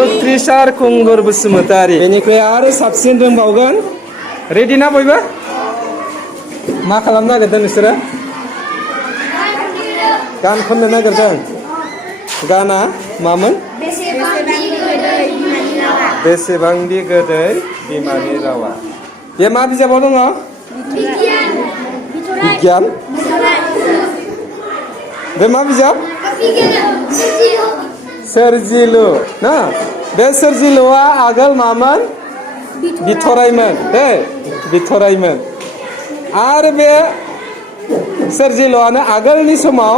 उथ्रिसार खुंगुर बसुमतारी बेनिफ्राय आरो साबसिन रोंबावगोन रेडि ना बयबो मा खालामनो नागिरदों नोंसोरो गान खननो नागिरदों गाना मामोन बेसेबांदि गोदै बिमानि रावा बे मा बिजाबाव दङ बिगियान बे मा बिजाब सोरजिलु ना बे सोरजिलुआ आगोल मामोन बिथरायमोन बिथरायमोन आरो बे सोरजिलुआनो आगोलनि समाव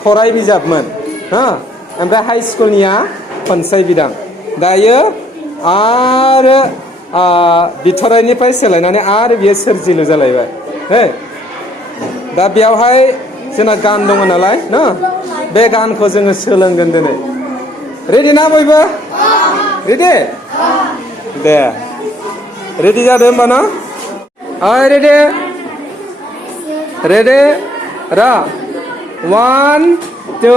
थराय बिजाबमोन हा ओमफ्राय हाइ स्कुलनिया खनसाय बिदां दायो आरो बिथरायनिफ्राय सोलायनानै आरो बियो सोरजिलु जालायबाय दा बेयावहाय जोंना गान दङ नालाय ना बे गानखौ जोङो सोलोंगोन दिनै रेडि ना बयबो रेडि दे रेडि जादो होमबा ना रेडि रेडि रा 1 2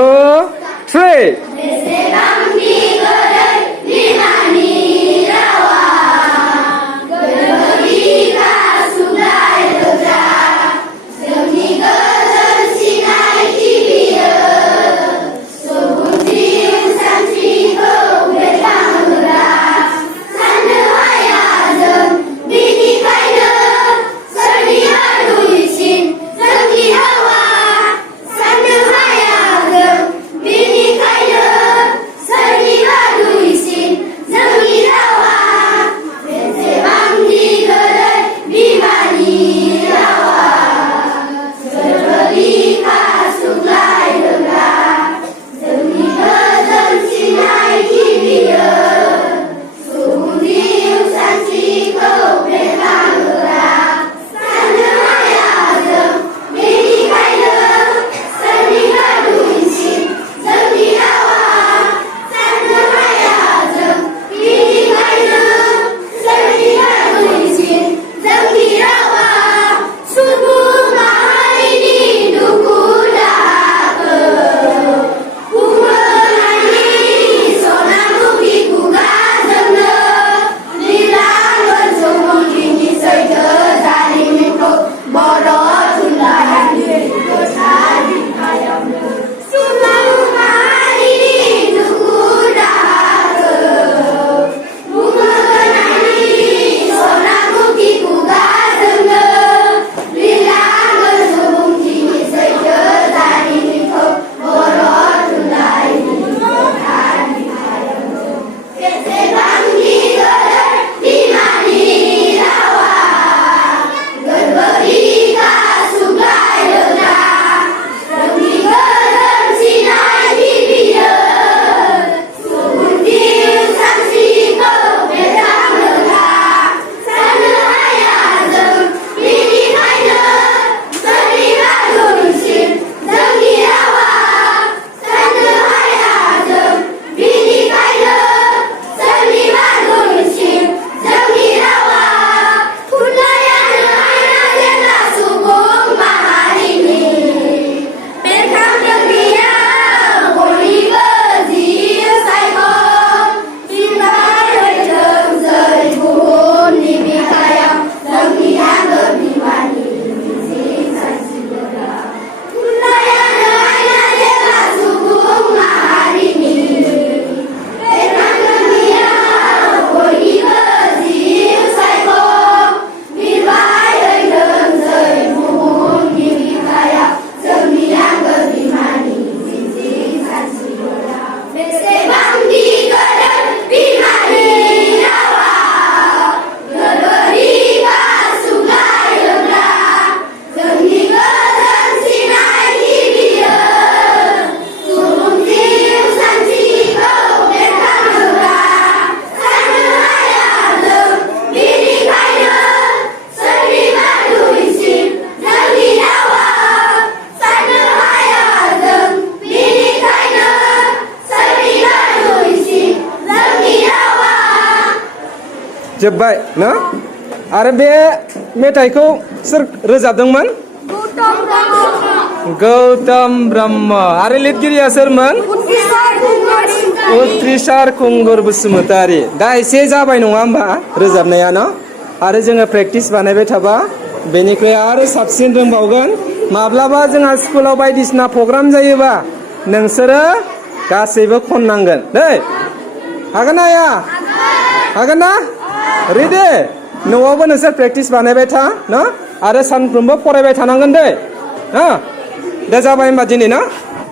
जोब्बाय ना आरो बे मेथाइखौ सोर रोजाबदोंमोन गौतम ब्रह्म आरो लिरगिरिया सोरमोन उथ्रिसार खुंगुर बसुमतारी दा एसे जाबाय नङा होमबा रोजाबनाया न आरो जोङो प्रेक्टिस बानायबाय थाबा बेनिख्रुइ आरो साबसिन रोंबावगोन माब्लाबा जोंहा स्कुलाव बायदिसिना प्रग्राम जायोबा नोंसोरो गासैबो खननांगोन दै हागोन ना हाया हागोन ना रेडि न'आवबो नोंसोर प्रेक्टिस बानायबाय था न आरो सानफ्रोमबो फरायबाय थानांगोन दै दे जाबाय होमबा दिनै ना